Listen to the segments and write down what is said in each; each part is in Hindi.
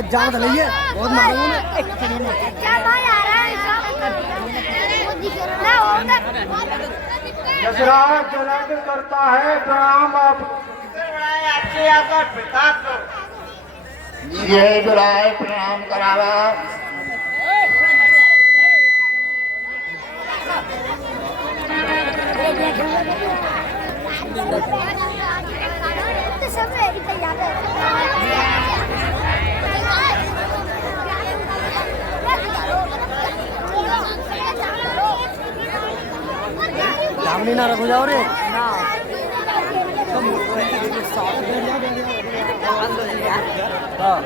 जो जान लइए बहुत मारूंगा मैं। क्या भाई आ रहा है यशराज जनार्दन करता है प्रणाम आप आपसे आकर प्रताप को ये बुलाए प्रणाम करावा। तो सब रेडी तैयार है। दामनी ना रखो जाओ रे ना हाँ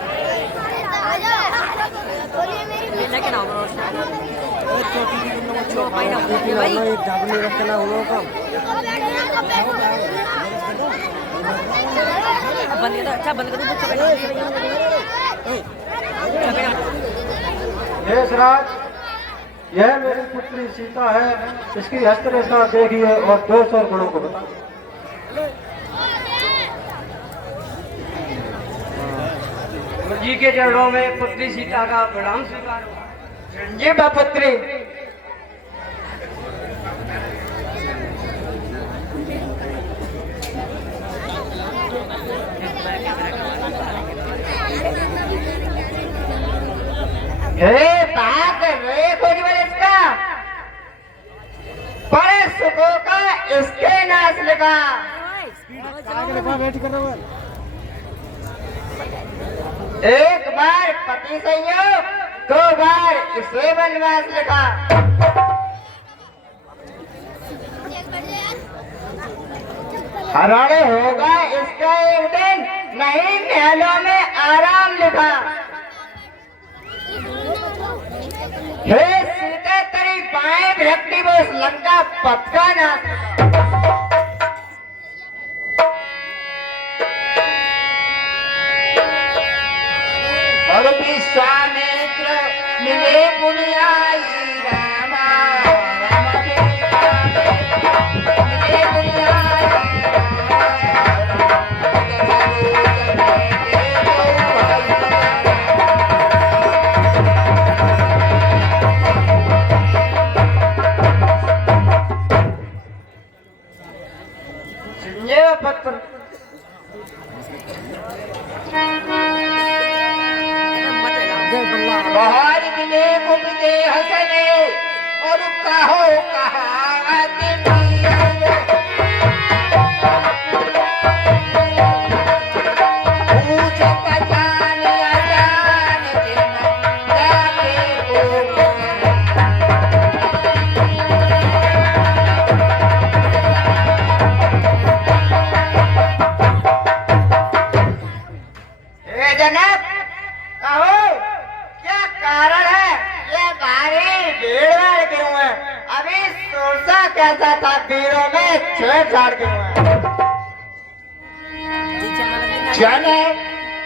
लेकिन आओ भाई एक दामनी रख के ना हो लोग काम बंद कर। अच्छा बंद कर दो। यशराज यह मेरी पुत्री सीता है, इसकी हस्तरेखा देखिए और 200 गुणों को बता। जी के चरणों में पुत्री सीता का प्रणाम स्वीकार हुआ। जी पुत्री बात रे खोजबल इसका बड़े सुखों का इसके नाश लिखा। वेट कर रहा हूँ। एक बार पति संयोग, 2 बार इसे वनवास लिखा। हराड़े होगा इसका एक दिन, नहीं महलों में आराम लिखा। हे सीते तेरी बाएं व्यक्ति वो इस लंका पथ का नाश और विश्वामित्र मिले मुनियाई रामा राम मिले मुनियाई पत्र बाहर मिले कुपिते हसने और कहो कहावत पूछ पहचान अजान दिन जाके हे जनक कहो क्या कारण है, ये भारी भीड़ भाड़ क्यों है? अभी सोरसा कैसा था, वीरों में छेड़छाड़ क्यों है? जनक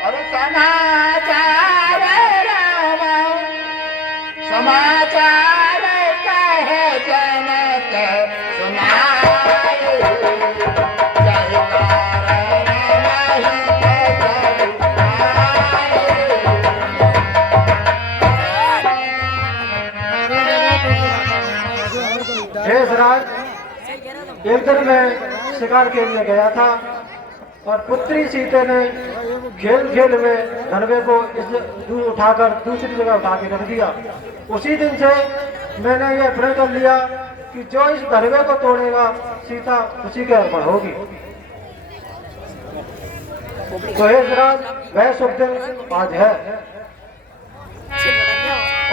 और समाचार राम समाचार कहे जनक सुनाए जय कारण नहीं यशराज एक दिन मैं शिकार के लिए गया था और पुत्री सीते ने खेल खेल में धनवे को उठाकर दूसरी जगह उठा के रख दिया। उसी दिन से मैंने यह प्रण कर लिया कि जो इस धनवे को तोड़ेगा सीता उसी के अर्पण होगी। तो यशराज वह शुभ दिन आज है।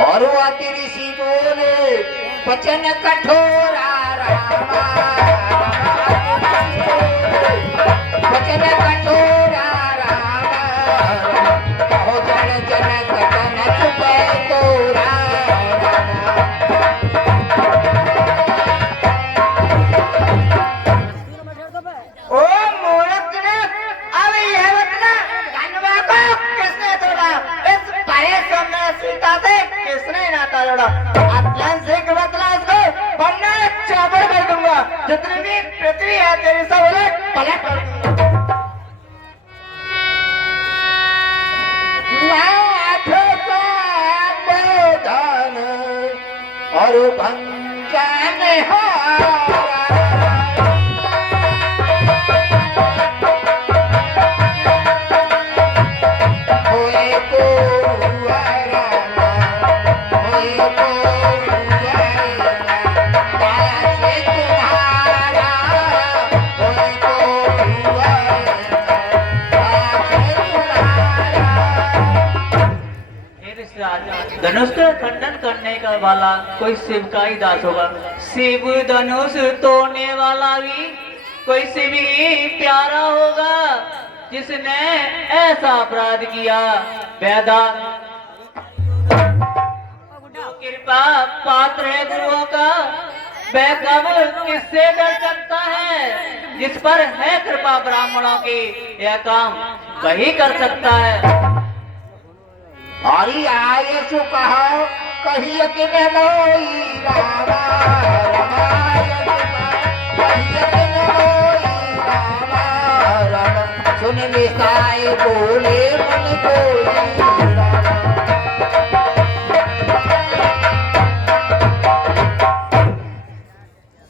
और वो ऋषि बोले वचन कठोरा रामा वचन कठोरा रामा कहो जन जनक तन छुपे तोरा ओ मूर्ख ने अब यह बतना धनवा को किसने तोड़ा, इस परे समय सीता से किसने नाता जोड़ा? अत्यंत शीघ्र बतला इसको वरना चौपड़ कर दूंगा। जितनी भी पृथ्वी है तेरी सब उलट पलट कर दूंगा। धनुष का खंडन करने का वाला कोई शिव का ही दास होगा। शिव धनुष तोड़ने वाला भी कोई शिव ही प्यारा होगा, जिसने ऐसा अपराध किया। वेदा जो कृपा पात्र है गुरुओं का, वह कब किससे डर सकता है। जिस पर है कृपा ब्राह्मणों की, यह काम वही कर सकता है। हरि आये सो कहो कहिए कि मैं मोई रामा रमायण कहिए कि मैं मोई रामा रम सुन निसाई बोले मन कोई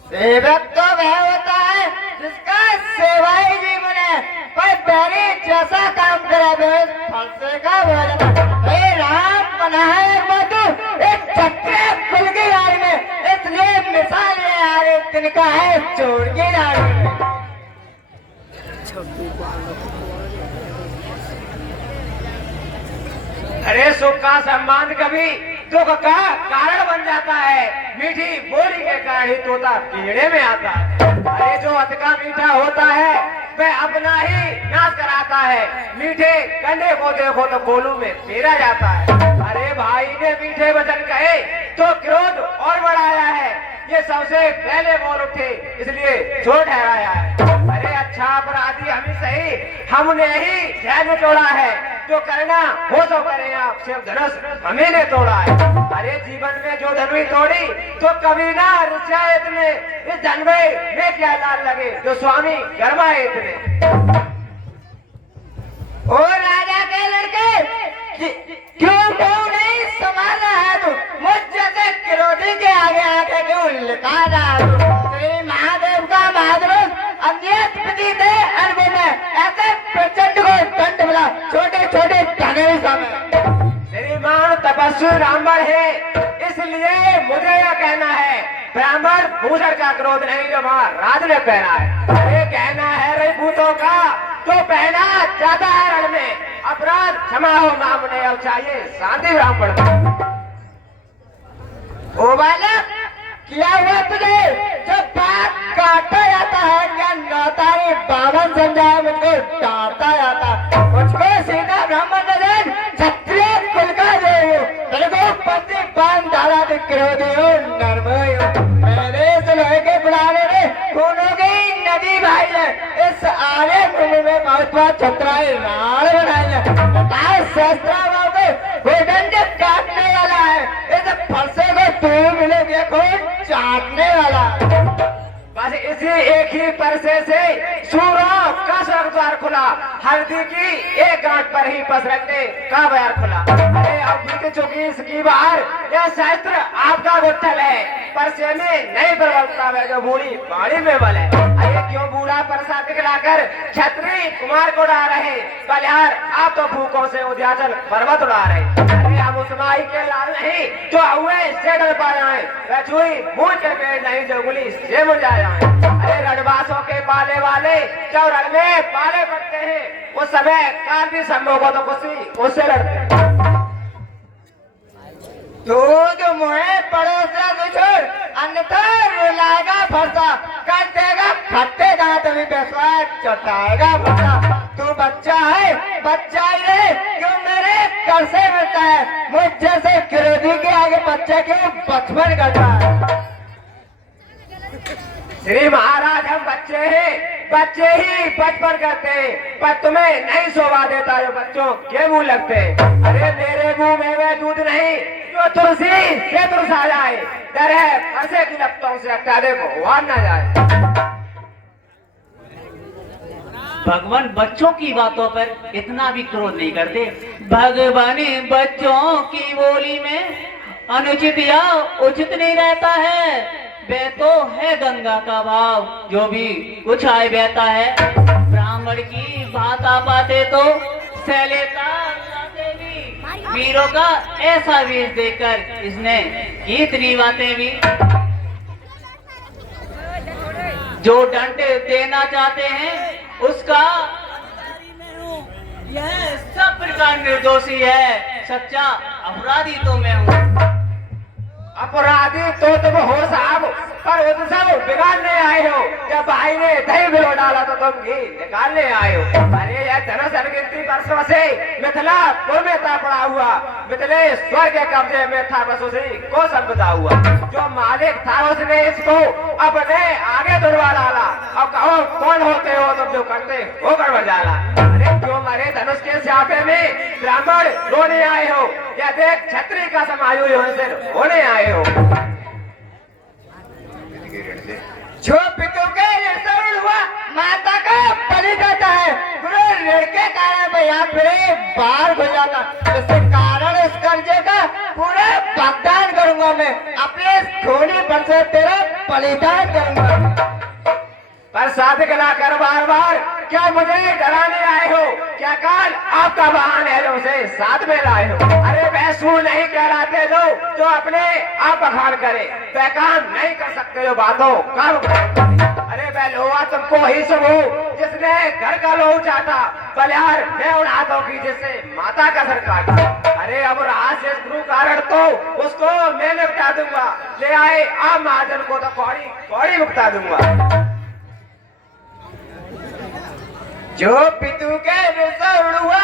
सेवक तो वह होता है जिसका सेवाई जीवन है। कोई बैरी जैसा काम करे फल से का भोजन राम बना है एक बातू एक चक्रे खुल की गाड़ी में, इसलिए मिसाल ये आ रही तिनका है चोर की गाड़ी में। अरे सुख का सम्मान कभी दुख का कारण बन जाता है। मीठी बोली के कारण ही तोता कीड़े में आता है। अरे जो अध का मीठा होता है वह अपना ही नाश कराता है। मीठे गंडे को देखो तो गोलू में पेरा जाता है। अरे भाई ने मीठे वचन कहे तो क्रोध और बढ़ाया है। ये सबसे पहले बोल उठे इसलिए जो ठहराया है। अरे अच्छा अपराधी हम ही सही, हमने ही ध्यान तोड़ा है। जो करना हो तो करें आप, शिव धनुष हमें ने तोड़ा है। अरे जीवन में जो धनुष तोड़ी तो कभी ना रुचा इतने, इस धन में क्या लाल लगे जो स्वामी गरमाए इतने। ओ राजा के लड़के क्यों मुंह नहीं संभाला है तू, मुझ जैसे क्रोधी के आगे आके क्यों लिखा रहा तू। श्री महादेव का महाद्रोह अन्यत प्रतीत है अनुभव में, ऐसे प्रचंड को दंड मिला छोटे छोटे धने समय। श्रीमान तपस्वी ब्राह्मण है, इसलिए मुझे यह कहना है ब्राह्मण भूषण का क्रोध नहीं जो महाराज ने पहना है। अरे कहना है रही भूतों का तो पहना जाता है रण में। अपराध क्षमा हो मामने अब चाहिए शांति ब्राह्मण। ओ बालक किया हुआ तुझे जब बात काटा जाता है क्या नौतारी बावन समझाया मुझको डांटा जाता। मुझको सीधा ब्राह्मण नजर क्षत्रिय कुल का देव तेरे को पति बांध धारा क्रोधी हो नर्मय हो। मेरे से लोहे के बुलाने में खूनों की नदी भाई है। इस आले भूमि में बहुत बहुत छत्राई राण बनाई है। शस्त्रा वो दंड काटने वाला है। इस फरसे को तू मिलेगी खून चाटने वाला। बस इसी एक ही परसे से सूरों का स्वर्ग द्वार खुला। हल्दी की एक गांठ पर ही पसरंगे का बैर खुला। अरे अब बीत चुकी इसकी बार, यह शास्त्र आपका गुत्थल है। परसे में नहीं प्रबलता है जो बूढ़ी बाड़ी में बल है। अरे क्यों बूढ़ा परसा दिखलाकर छत्री कुमार को उड़ा रहे। बलिहार आप तो भूखों से उद्याचल पर्वत उड़ा रहे। अरे हम उस माई के लाल नहीं जो हुए से डर पाए हैं। रचुई मूल के पेड़ नहीं जो गुली से मुरझाए हैं। अरे रणवासों के पाले वाले जो रण में पाले पड़ते हैं, उस समय काल भी संभव हो तो उससे लड़ते हैं। तू जो मुहे पड़ोसा को छोड़ अन्यथा रुलाएगा फरसा कर देगा खट्टे दांत भी बेसवा चटाएगा फरसा। तू बच्चा है बच्चा ही रहे क्यों मेरे कर से मिलता है। मुझ जैसे क्रोधी के आगे बच्चा क्यों बचपन करता है। श्री महाराज हम बच्चे हैं, बच्चे ही बचपन करते हैं। पर तुम्हें नहीं शोभा देता जो बच्चों के मुंह लगते। अरे मेरे मुंह में वह दूध नहीं जो तुलसी से तुलसा जाए। डर है फरसे की लपटों से अट्टाले को वार न जाए। भगवान बच्चों की बातों पर इतना भी क्रोध नहीं करते। भगवान बच्चों की बोली में अनुचित या उचित नहीं रहता है। वे तो है गंगा का भाव जो भी कुछ आए बहता है। ब्राह्मण की भाता पाते तो सैलेता भी वीरों का ऐसा वीर देखकर इसने इतनी बातें भी। जो दंड देना चाहते हैं उसका यह सब प्रकार निर्दोषी है। सच्चा अपराधी तो मैं हूँ। अपराधी तो तुम हो साहब, पर वो तो सब बिगाड़ने आए हो। जब भाई ने दही भिगो डाला तो तुम घी निकालने आए हो। अरे यह धनुष अनगिनती वर्षों से मिथिला पुर में था पड़ा हुआ, मिथिले स्वर्ग के कब्जे में था, बस उसी को संपदा हुआ। जो मालिक था उसने इसको अपने आगे दुड़वा डाला। अब कहो कौन होते हो तुम जो करते हो गड़बड़ जाला। अरे क्यों मरे धनुष के स्यापे में ब्राह्मण रोने आए हो, या देख छत्री का समायु होने आए हो। जो पितु के ऋण हुआ माता का बलि जाता है, गुरु ऋण के कारण मैं यहाँ फिर बाहर हो जाता। इसके कारण इस कर्जे का पूरा भुगतान करूंगा मैं, अपने थोड़ी पर से तेरा बलिदान करूंगा। पर साथ गला कर बार बार क्या मुझे डराने आए हो? क्या काल आपका वाहन है जो उसे साथ में लाए हो? अरे वैसू नहीं कहलाते जो अपने आप बखान करे, वह काम नहीं कर सकते जो बातों काम करे। अरे वह लोहा तुमको ही सब हो जिसने घर का लोहू चाटा, बलिहार मैं उन हाथों की जिससे माता का सर काटा। अरे अब राज से गुरु कारण तो उसको मैं निपटा दूंगा, ले आए आप महाजन को तो कौड़ी कौड़ी मुक्ता दूंगा। जो पितु के ऋण हुआ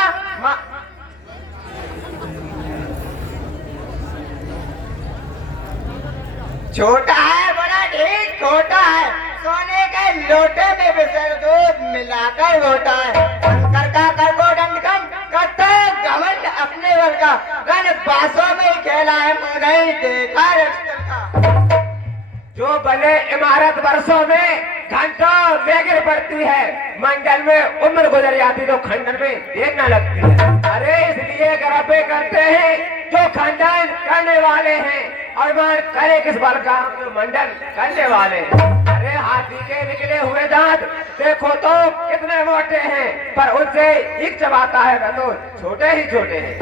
छोटा है बड़ा ठीक छोटा है, सोने के लोटे में बिसर दूध मिलाकर घोटा है। अंकर का कर को दंडकन करता घमंड अपने वर का, गन बासों में खेला है नहीं देखा रक्षण का। जो बने इमारत वर्षों में घंटों में गिर पड़ती है, मंडल में उम्र गुजर जाती तो खंडन में देर न लगती है। अरे इसलिए गरबे करते हैं जो खंडन करने वाले हैं, और मान करे किस बल का जो मंडन करने वाले हैं। अरे हाथी के निकले हुए दांत देखो तो कितने मोटे हैं, पर उनसे एक चबाता है ना तो छोटे ही छोटे हैं।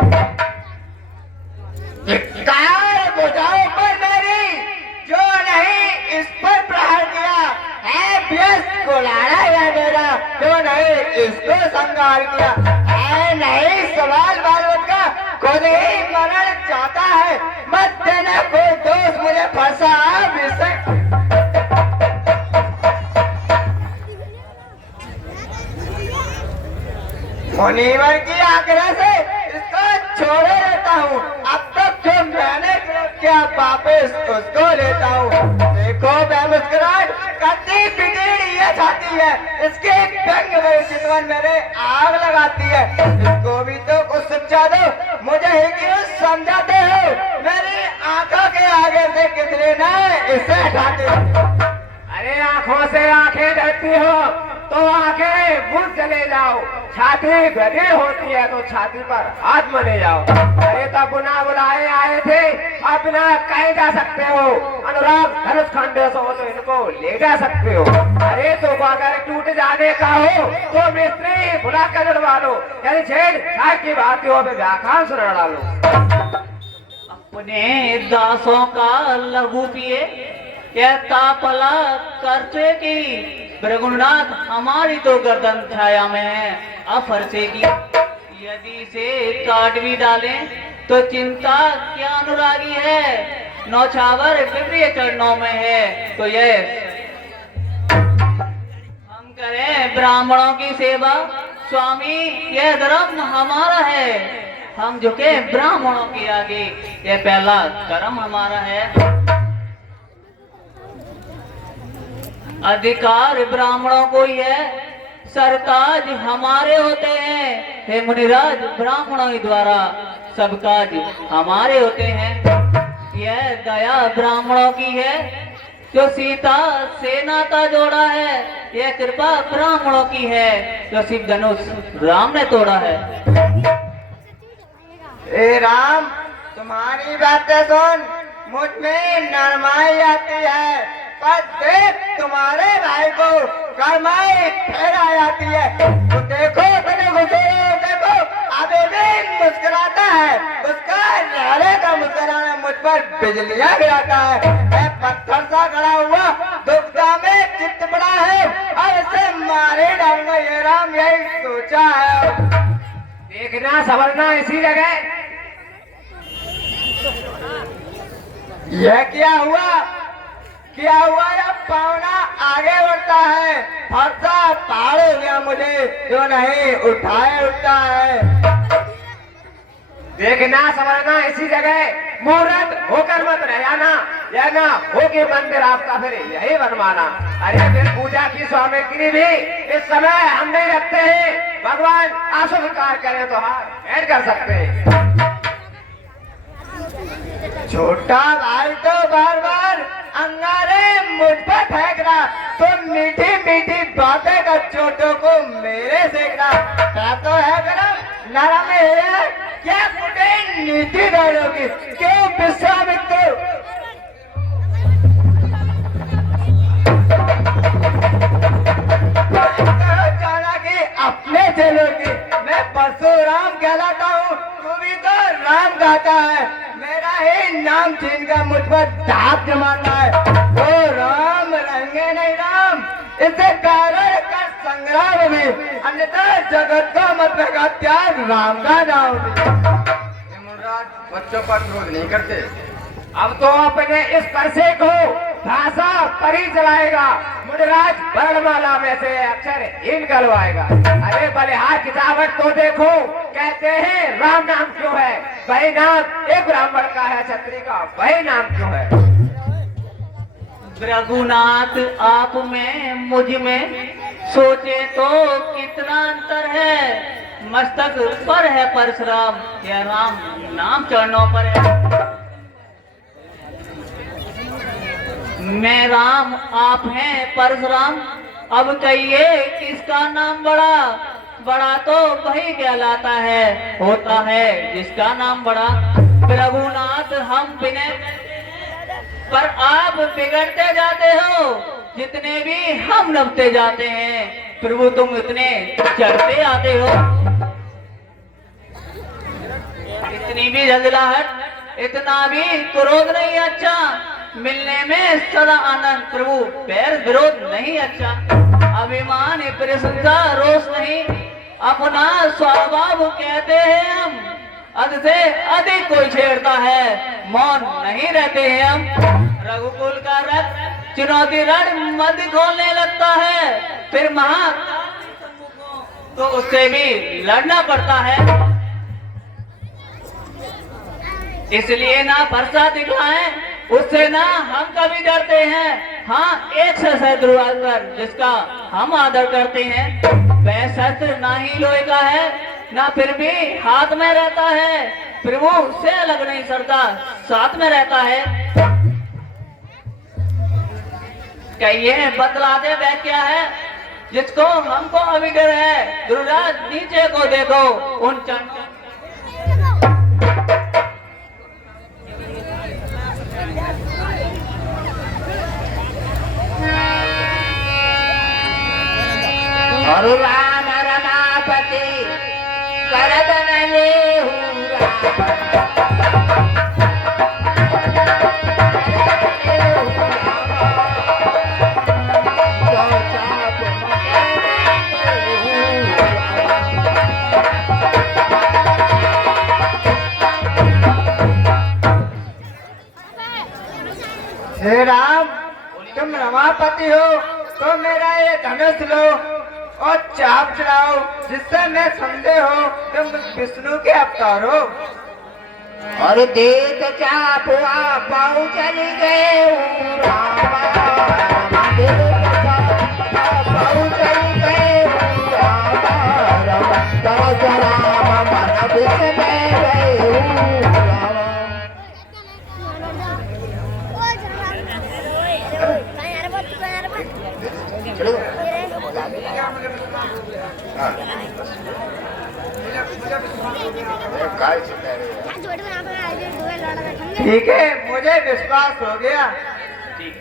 बुझाओ पर मेरी जो नहीं इस पर प्रहार किया है, व्यस्त को लाड़ा है मेरा जो नहीं इसको संगार किया है। नहीं सवाल बालवत का खुद ही मरण चाहता है, मत देना कोई दोस्त मुझे फंसा मुनिवर की आग्रह से इसको छोड़े रहता हूँ। अब तक जो मैंने किया वापस उसको लेता हूँ। देखो मैं मुस्कुराहट करती बिगड़ी ये छाती है, इसके व्यंग में चितवन मेरे आग लगाती है। इसको भी तो कुछ समझा दो, मुझे ही क्यों समझाते हो? मेरी आंखों के आगे से कितने ना इसे हटाते हो। अरे आंखों से आंखें डरती हो तो आंखें बुझ चले जाओ, छाती गधे होती है तो छाती पर हाथ मने जाओ। अरे तब पुनः बुलाए आए थे, अपना कहीं जा सकते हो, अनुराग धनुष खंडे सो तो इनको ले जा सकते हो। अरे तो अगर टूट जाने का हो तो मिस्त्री बुला कर लड़वा लो, यानी छेड़ की बात हो व्याख्यान सुना डालो। अपने दासों का लघु पिए यह तापला करते की भृगुनाथ हमारी तो गर्दन छाया में है अफरसे की। यदि से काट भी डालें तो चिंता क्या अनुरागी है, नौछावर विप्रिय चरणों में है। तो ये हम करें ब्राह्मणों की सेवा, स्वामी यह धर्म हमारा है। हम झुके ब्राह्मणों के आगे, यह पहला कर्म हमारा है। अधिकार ब्राह्मणों को ही है, सरताज हमारे होते हैं। हे मुनिराज ब्राह्मणों ही द्वारा सब काज हमारे होते हैं। यह दया ब्राह्मणों की है, जो सीता से नाता जोड़ा है। यह कृपा ब्राह्मणों की है, जो शिव धनुष राम ने तोड़ा है। हे राम तुम्हारी बातें सुन मुझ में नरमाई आती है, पर देख तुम्हारे भाई को गरमाई फिर आ जाती है। तो देखो देखो अभी भी मुस्कुराता है, उसका लहरे का मुस्कुराना मुझ पर बिजलियां गिराता है। मैं पत्थर सा खड़ा हुआ दुविधा में चित्त पड़ा है, और इसे मारे डालूंगा। ये राम यही सोचा है। देखना संवरना इसी जगह यह क्या हुआ या पावना आगे बढ़ता है, फरसा पहाड़ हो गया मुझे जो नहीं उठाए उठता है। देखना समझना इसी जगह मुहूर्त होकर मत रह जाना, या ना हो के मंदिर आपका फिर यही बनवाना। अरे फिर पूजा की सामग्री भी इस समय हम नहीं रखते हैं, भगवान अशुभ कार्य करे तो हाँ ऐड कर सकते हैं। छोटा भाई तो बार बार अंगारे मुझ पर फेंक रहा, तो मीठी मीठी बातें कर चोटों को मेरे सेक रहा। क्या तो है गरम नरम है, क्या कुटे नीति डालोगी, क्यों विश्वामित्र जाना कि अपने चलोगी। मैं परशुराम कहलाता हूँ, तू भी तो राम गाता है। मेरा ही नाम छीन कर मुझ पर दांत जमाना है, तो राम रहेंगे नहीं राम, इससे कारण का संग्राम भी, अन्यथा जगत का मतलब का त्याग राम का नाम भी। बच्चों पर क्रोध नहीं करते। अब तो अपने इस परसे को भाषा पर ही चलाएगा, मुंडराज वर्णमाला में से अक्षर हीन करवाएगा। अरे बलिहार किताबत तो देखो, कहते हैं राम नाम क्यों है, वही नाम एक ब्राह्मण का है, क्षत्रिय का वही नाम क्यों है। रघुनाथ आप में मुझ में सोचे तो कितना अंतर है। मस्तक पर है परशुराम, या राम नाम चरणों पर है। मैं राम आप हैं परशुराम, अब कहिए किसका नाम बड़ा। बड़ा तो वही कहलाता है, होता है जिसका नाम बड़ा। रघुनाथ हम विनय पर आप बिगड़ते जाते हो, जितने भी हम नभते जाते हैं प्रभु तुम इतने चढ़ते आते हो। इतनी भी झंझलाहट, इतना भी क्रोध नहीं अच्छा, मिलने में सदा आनंद प्रभु पैर विरोध नहीं अच्छा। अभिमान प्रशंसा रोष नहीं, अपना स्वभाव कहते हैं हम। अधिक से अधिक कोई छेड़ता है, मौन नहीं रहते हैं हम। रघुकुल का रथ चुनौती रण मध्य खोलने लगता है, फिर महा तो उससे भी लड़ना पड़ता है। इसलिए ना फरसा दिखलाएं, उससे ना हम कभी डरते हैं। हाँ एक से शत्रु आकर जिसका हम आदर करते हैं, वह शस्त्र ना ही लोहे का है, ना फिर भी हाथ में रहता है। प्रभु से अलग नहीं सरता, साथ में रहता है। कहिए बतला दे वह क्या है, जिसको हमको अभी डर है। दुर्राज नीचे को देखो, उन चरणों अरु राम रमापति करदन हे राम, तुम रमापति हो तो मेरा ये धनुष लो और चाप चढ़ाओ, जिससे मैं संदेह हो तुम विष्णु के अवतार हो। और देख चाप हुआ पाऊ चली गए पाऊ चली गए ठीक है, मुझे विश्वास हो गया। ठीक।